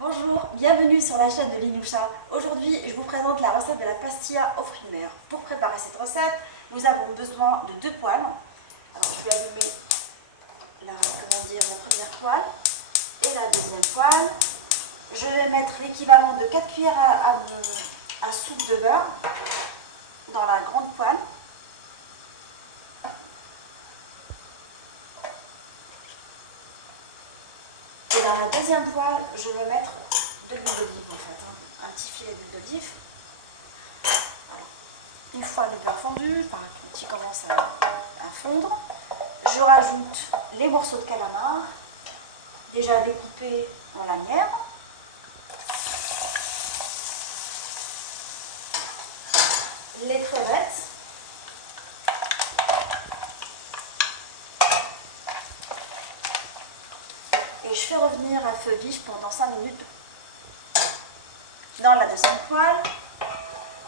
Bonjour, bienvenue sur la chaîne de Linoucha. Aujourd'hui, je vous présente la recette de la pastilla aux fruits de mer. Pour préparer cette recette, nous avons besoin de 2 poêles. Alors, je vais allumer la première poêle et la deuxième poêle. Je vais mettre l'équivalent de 4 cuillères à soupe de beurre dans la grande poêle. Et dans la deuxième poêle, je vais mettre de l'huile d'olive en fait, un petit filet d'huile d'olive. Voilà. Une fois le beurre fondu, quand il commence à fondre, je rajoute les morceaux de calamar, déjà découpés en lanières. Les crevettes. Et je fais revenir à feu vif pendant 5 minutes. Dans la deuxième poêle,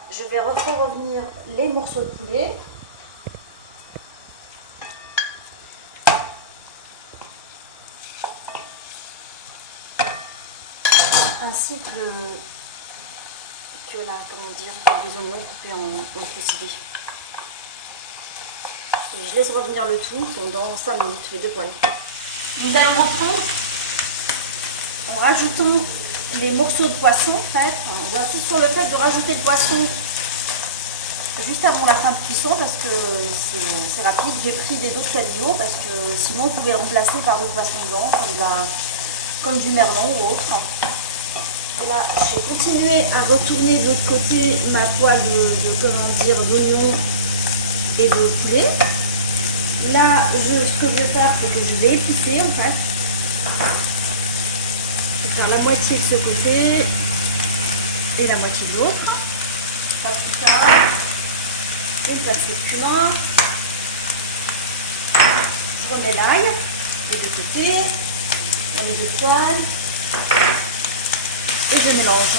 je vais refaire revenir les morceaux de poulet. Ainsi que les oignons coupés en petits. Et je laisse revenir le tout pendant 5 minutes, les 2 poêles. Nous allons reprendre en rajoutant les morceaux de poisson. En fait, j'insiste sur le fait de rajouter le poisson juste avant la fin de cuisson parce que c'est rapide. J'ai pris des autres cabillaud parce que sinon vous pouvez le remplacer par d'autres poissons blancs comme du merlan ou autre. Et là, je vais continuer à retourner de l'autre côté ma poêle d'oignons et de poulet. Là, ce que je vais faire, c'est que je vais épicer en fait. Je vais faire la moitié de ce côté et la moitié de l'autre. Paprika, une pincée de cumin. Je remets l'ail des deux côtés, dans les deux poêles. Et je mélange.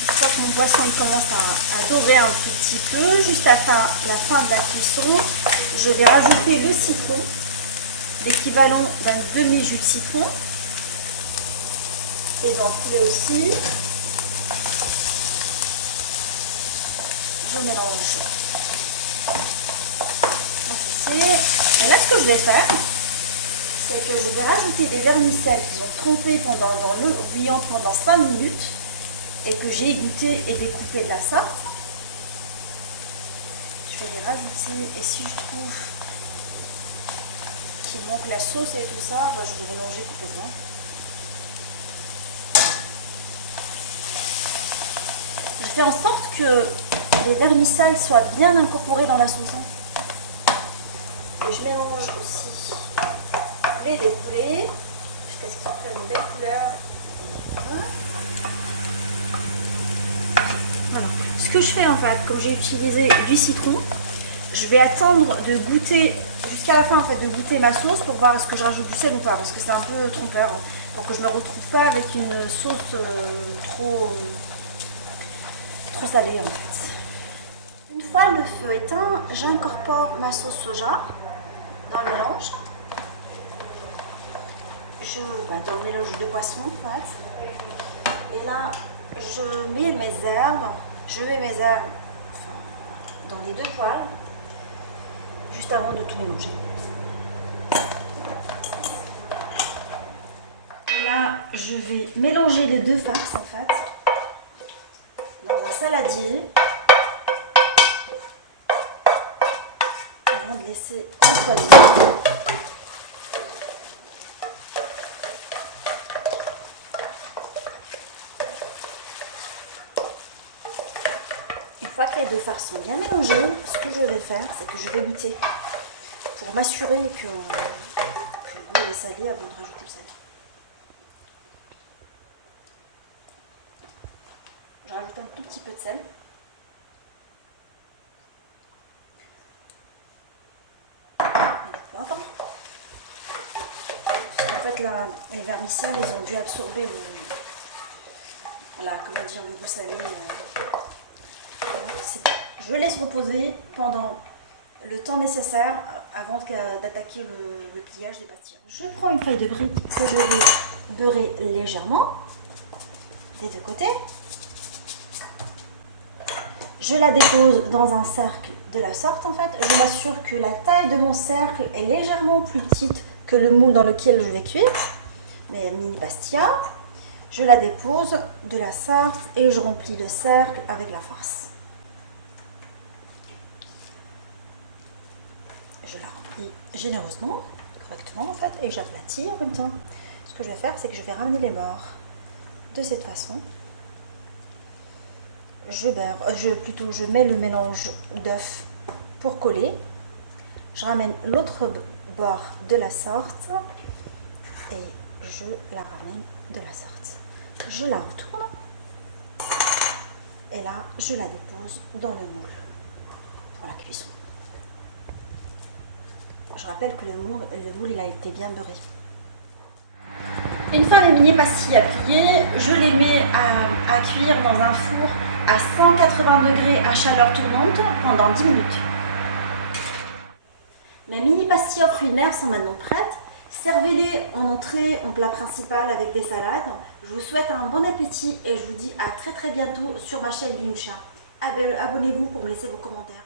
Une fois que mon poisson commence à dorer un tout petit peu, juste à la fin de la cuisson, je vais rajouter le citron, l'équivalent d'un demi-jus de citron. Et dans le poulet aussi. Je mélange. Et là, ce que je vais faire, c'est que je vais rajouter des vermicelles qui sont trempées dans l'eau bouillante pendant 5 minutes et que j'ai égoutté et découpé de la sorte. Je vais les rajouter et si je trouve qu'il manque la sauce et tout ça, je vais mélanger complètement. Je fais en sorte que les vermicelles soient bien incorporées dans la sauce. Et je mélange aussi des poulets jusqu'à ce qu'ils prennent une belle couleur. Voilà. Ce que je fais en fait, comme j'ai utilisé du citron, je vais attendre de goûter jusqu'à la fin en fait, de goûter ma sauce pour voir est-ce que je rajoute du sel ou pas parce que c'est un peu trompeur pour que je me retrouve pas avec une sauce trop salée en fait. Une fois le feu éteint, j'incorpore ma sauce soja dans le mélange. Dans le mélange de poisson en fait. Et là, je mets mes herbes. Dans les 2 poêles, juste avant de tout mélanger. Et là, je vais mélanger les 2 farces en fait dans un saladier avant de laisser refroidir. Une fois que les 2 farces sont bien mélangées, ce que je vais faire, c'est que je vais goûter pour m'assurer que le goût est salé avant de rajouter le sel. Je rajoute un tout petit peu de sel. Et du poivre. En fait, les vermicelles, ils ont dû absorber le goût salé. Je laisse reposer pendant le temps nécessaire avant d'attaquer le pliage des pastilles. Je prends une feuille de brique que je vais beurrer légèrement des deux côtés. Je la dépose dans un cercle de la sorte en fait. Je m'assure que la taille de mon cercle est légèrement plus petite que le moule dans lequel je vais cuire mes mini pastillas. Je la dépose de la sorte et je remplis le cercle avec la farce. Je la remplis généreusement, correctement en fait, et j'aplatis en même temps. Ce que je vais faire, c'est que je vais ramener les bords de cette façon. Je mets le mélange d'œufs pour coller. Je ramène l'autre bord de la sorte et je la ramène de la sorte. Je la retourne et là je la dépose dans le moule pour la cuisson. Je rappelle que le moule il a été bien beurré. Une fois mes mini pastilles pliées, je les mets à cuire dans un four à 180 degrés à chaleur tournante pendant 10 minutes. Mes mini pastilles aux fruits de mer sont maintenant prêtes. Servez-les en entrée, en plat principal avec des salades. Je vous souhaite un bon appétit et je vous dis à très bientôt sur ma chaîne Yuncha. Abonnez-vous pour me laisser vos commentaires.